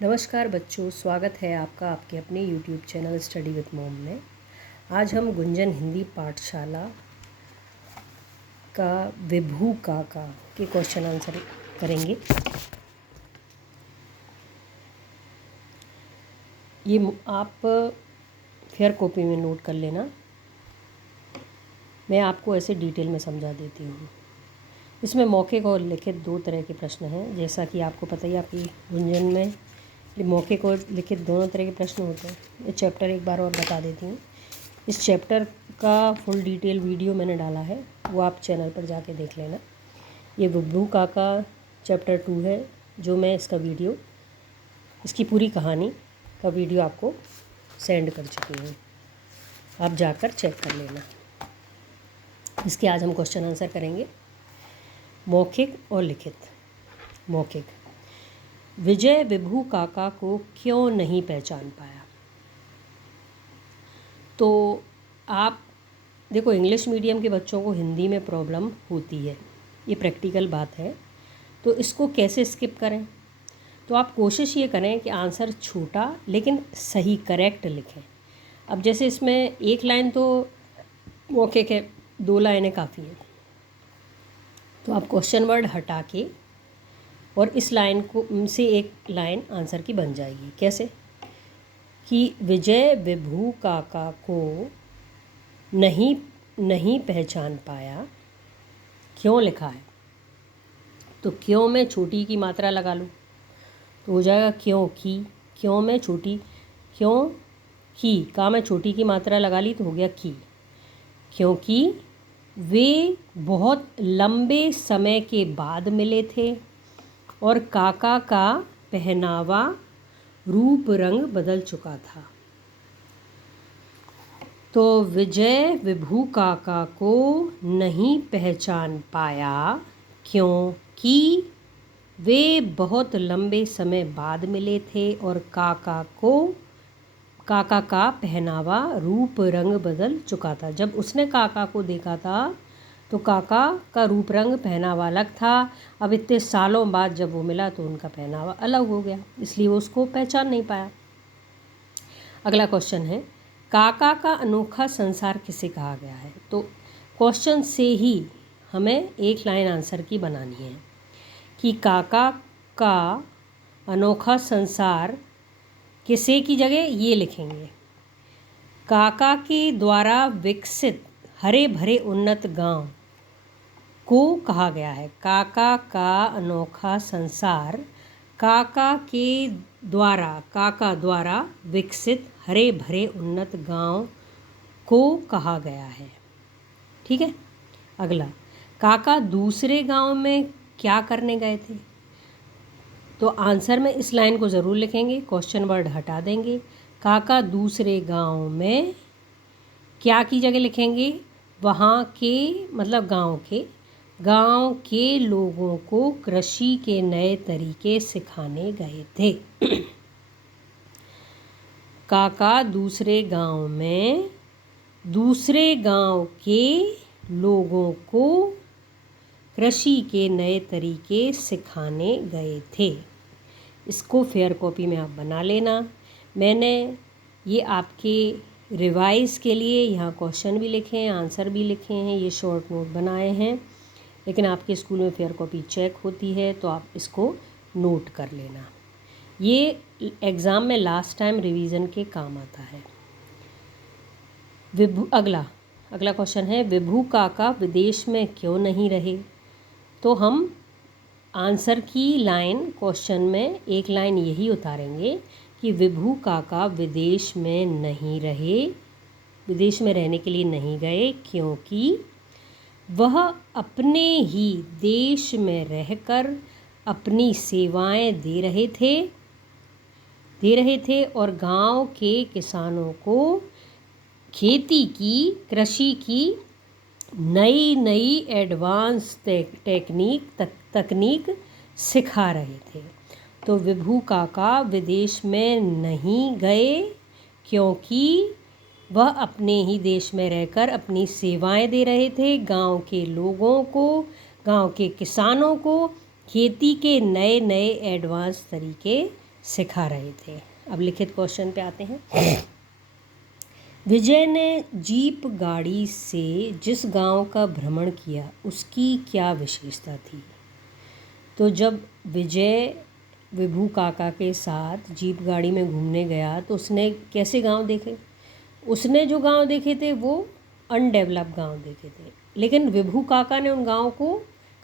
नमस्कार बच्चों, स्वागत है आपका आपके अपने YouTube channel study with mom में। आज हम गुंजन हिंदी पाठशाला का विभू काका के क्वेश्चन आंसर करेंगे। ये आप फेयर कॉपी में नोट कर लेना, मैं आपको ऐसे डिटेल में समझा देती हूँ। इसमें मौखिक और लिखित दो तरह के प्रश्न हैं। जैसा कि आपको पता ही, आपकी गुंजन में मौखिक और लिखित दोनों तरह के प्रश्न होते हैं। ये चैप्टर एक बार और बता देती हूँ। इस चैप्टर का फुल डिटेल वीडियो मैंने डाला है, वो आप चैनल पर जाके देख लेना। ये विभू काका चैप्टर 2 है, जो मैं इसकी पूरी कहानी का वीडियो आपको सेंड कर चुकी हूँ। आप जाकर चेक कर लेना। इसके आज हम क्वेश्चन आंसर करेंगे, मौखिक और लिखित। मौखिक: विजय विभू काका को क्यों नहीं पहचान पाया? तो आप देखो, इंग्लिश मीडियम के बच्चों को हिंदी में प्रॉब्लम होती है, ये प्रैक्टिकल बात है। तो इसको कैसे स्किप करें? तो आप कोशिश ये करें कि आंसर छोटा लेकिन सही करेक्ट लिखें। अब जैसे इसमें एक लाइन तो मौखिक है, 2 लाइनें काफ़ी हैं। तो आप क्वेश्चन वर्ड हटा के और इस लाइन को से एक लाइन आंसर की बन जाएगी। कैसे? कि विजय विभू काका को नहीं पहचान पाया, क्यों लिखा है? तो क्यों में छोटी की मात्रा लगा लूँ तो हो जाएगा क्योंकि। क्यों में छोटी, क्यों की का में छोटी की मात्रा लगा ली तो हो गया की। क्योंकि वे बहुत लंबे समय के बाद मिले थे और काका का पहनावा रूप रंग बदल चुका था। तो विजय विभू काका को नहीं पहचान पाया क्योंकि वे बहुत लंबे समय बाद मिले थे और काका का पहनावा रूप रंग बदल चुका था। जब उसने काका को देखा था तो काका का रूप रंग पहनावा अलग था। अब इतने सालों बाद जब वो मिला तो उनका पहनावा अलग हो गया, इसलिए वो उसको पहचान नहीं पाया। अगला क्वेश्चन है, काका का अनोखा संसार किसे कहा गया है? तो क्वेश्चन से ही हमें एक लाइन आंसर की बनानी है कि काका का अनोखा संसार किसे की जगह ये लिखेंगे, काका के द्वारा विकसित हरे भरे उन्नत गांव को कहा गया है। काका का अनोखा संसार काका द्वारा विकसित हरे भरे उन्नत गांव को कहा गया है। ठीक है। अगला, काका दूसरे गांव में क्या करने गए थे? तो आंसर में इस लाइन को ज़रूर लिखेंगे, क्वेश्चन वर्ड हटा देंगे। काका दूसरे गांव में क्या की जगह लिखेंगे, वहाँ के मतलब गांव के लोगों को कृषि के नए तरीके सिखाने गए थे। काका दूसरे गांव में दूसरे गांव के लोगों को कृषि के नए तरीके सिखाने गए थे। इसको फेयर कॉपी में आप बना लेना। मैंने ये आपके रिवाइज़ के लिए यहाँ क्वेश्चन भी लिखे हैं, आंसर भी लिखे हैं, ये शॉर्ट नोट बनाए हैं। लेकिन आपके स्कूल में फेयर कॉपी चेक होती है तो आप इसको नोट कर लेना। ये एग्ज़ाम में लास्ट टाइम रिवीजन के काम आता है। अगला क्वेश्चन है, विभू काका विदेश में क्यों नहीं रहे? तो हम आंसर की लाइन क्वेश्चन में एक लाइन यही उतारेंगे कि विभू काका विदेश में नहीं रहे, विदेश में रहने के लिए नहीं गए क्योंकि वह अपने ही देश में रहकर अपनी सेवाएं दे रहे थे और गांव के किसानों को कृषि की नई एडवांस तकनीक सिखा रहे थे। तो विभू काका विदेश में नहीं गए क्योंकि वह अपने ही देश में रहकर अपनी सेवाएं दे रहे थे, गांव के लोगों को, गांव के किसानों को खेती के नए एडवांस तरीके सिखा रहे थे। अब लिखित क्वेश्चन पे आते हैं। विजय ने जीप गाड़ी से जिस गांव का भ्रमण किया उसकी क्या विशेषता थी? तो जब विजय विभू काका के साथ जीप गाड़ी में घूमने गया तो उसने कैसे गांव देखे? उसने जो गांव देखे थे वो अनडेवलप्ड गांव देखे थे, लेकिन विभू काका ने उन गांव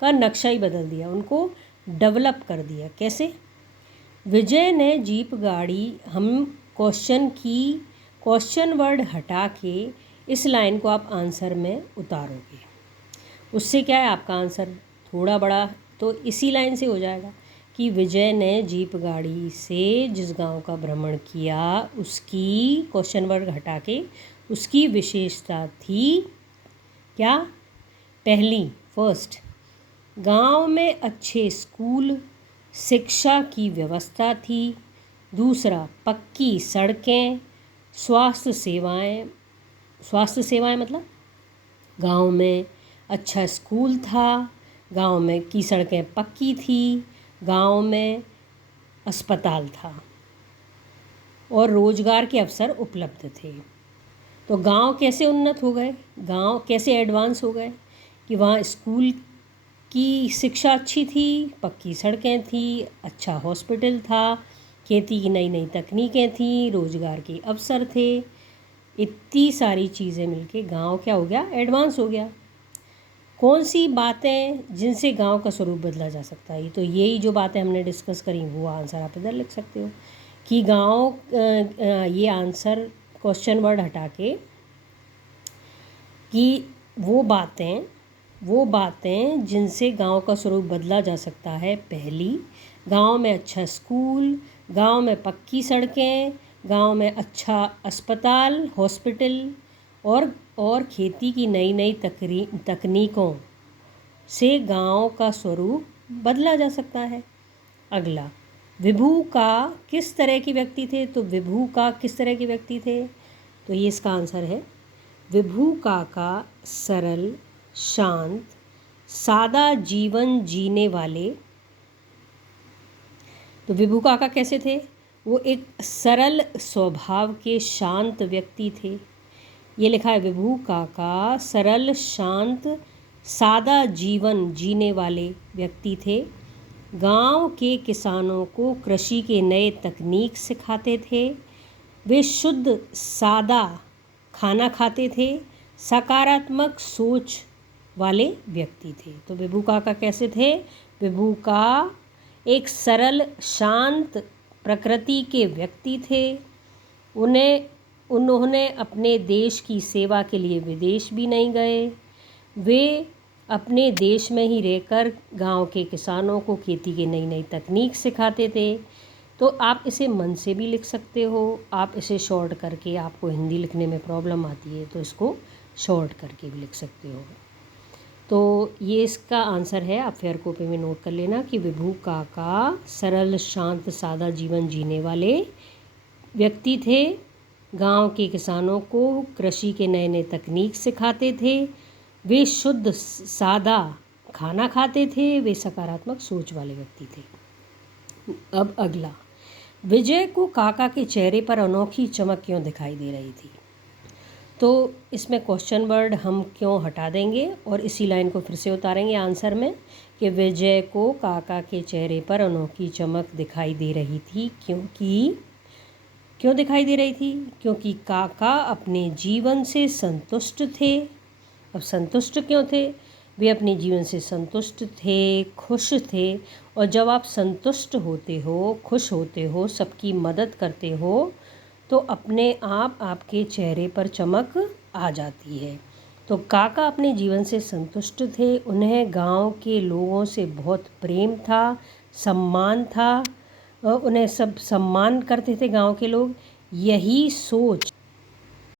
का नक्शा ही बदल दिया, उनको डेवलप कर दिया। कैसे? विजय ने जीप गाड़ी, हम क्वेश्चन वर्ड हटा के इस लाइन को आप आंसर में उतारोगे, उससे क्या है आपका आंसर थोड़ा बड़ा तो इसी लाइन से हो जाएगा कि विजय ने जीप गाड़ी से जिस गांव का भ्रमण किया उसकी, क्वेश्चन वर्ड हटा के, उसकी विशेषता थी क्या? पहली, फर्स्ट, गांव में अच्छे स्कूल, शिक्षा की व्यवस्था थी। दूसरा, पक्की सड़कें, स्वास्थ्य सेवाएं मतलब गांव में अच्छा स्कूल था, गांव में की सड़कें पक्की थी, गांव में अस्पताल था और रोजगार के अवसर उपलब्ध थे। तो गांव कैसे उन्नत हो गए, गांव कैसे एडवांस हो गए कि वहाँ स्कूल की शिक्षा अच्छी थी, पक्की सड़कें थी, अच्छा हॉस्पिटल था, खेती की नई नई तकनीकें थी, रोजगार के अवसर थे। इतनी सारी चीज़ें मिलके गांव क्या हो गया? एडवांस हो गया। कौन सी बातें जिनसे गांव का स्वरूप बदला जा सकता है? तो यही जो बातें हमने डिस्कस करी वो आंसर आप इधर लिख सकते हो कि गांव, ये आंसर क्वेश्चन वर्ड हटा के कि वो बातें जिनसे गांव का स्वरूप बदला जा सकता है। पहली, गांव में अच्छा स्कूल, गांव में पक्की सड़कें, गांव में अच्छा अस्पताल, हॉस्पिटल और खेती की नई नई तकनीकों से गांव का स्वरूप बदला जा सकता है। अगला, विभू का किस तरह के व्यक्ति थे? तो विभू का किस तरह के व्यक्ति थे? तो ये इसका आंसर है, विभू काका सरल, शांत, सादा जीवन जीने वाले। तो विभू काका कैसे थे? वो एक सरल स्वभाव के शांत व्यक्ति थे। ये लिखा है, विभू काका सरल, शांत, सादा जीवन जीने वाले व्यक्ति थे। गांव के किसानों को कृषि के नए तकनीक सिखाते थे। वे शुद्ध सादा खाना खाते थे। सकारात्मक सोच वाले व्यक्ति थे। तो विभू काका कैसे थे? विभू का एक सरल, शांत प्रकृति के व्यक्ति थे। उन्होंने अपने देश की सेवा के लिए विदेश भी नहीं गए। वे अपने देश में ही रहकर गांव के किसानों को खेती की नई नई तकनीक सिखाते थे। तो आप इसे मन से भी लिख सकते हो, आप इसे शॉर्ट करके, आपको हिंदी लिखने में प्रॉब्लम आती है तो इसको शॉर्ट करके भी लिख सकते हो। तो ये इसका आंसर है, आप फेयर कॉपी में नोट कर लेना कि विभू काका सरल, शांत, सादा जीवन जीने वाले व्यक्ति थे। गांव के किसानों को कृषि के नए नए तकनीक सिखाते थे। वे शुद्ध सादा खाना खाते थे। वे सकारात्मक सोच वाले व्यक्ति थे। अब अगला, विजय को काका के चेहरे पर अनोखी चमक क्यों दिखाई दे रही थी? तो इसमें क्वेश्चन वर्ड हम क्यों हटा देंगे और इसी लाइन को फिर से उतारेंगे आंसर में कि विजय को काका के चेहरे पर अनोखी चमक दिखाई दे रही थी। क्यों दिखाई दे रही थी? क्योंकि काका अपने जीवन से संतुष्ट थे। अब संतुष्ट क्यों थे? वे अपने जीवन से संतुष्ट थे, खुश थे। और जब आप संतुष्ट होते हो, खुश होते हो, सबकी मदद करते हो तो अपने आप आपके चेहरे पर चमक आ जाती है। तो काका अपने जीवन से संतुष्ट थे। उन्हें गांव के लोगों से बहुत प्रेम था, सम्मान था। उन्हें सब सम्मान करते थे गांव के लोग। यही सोच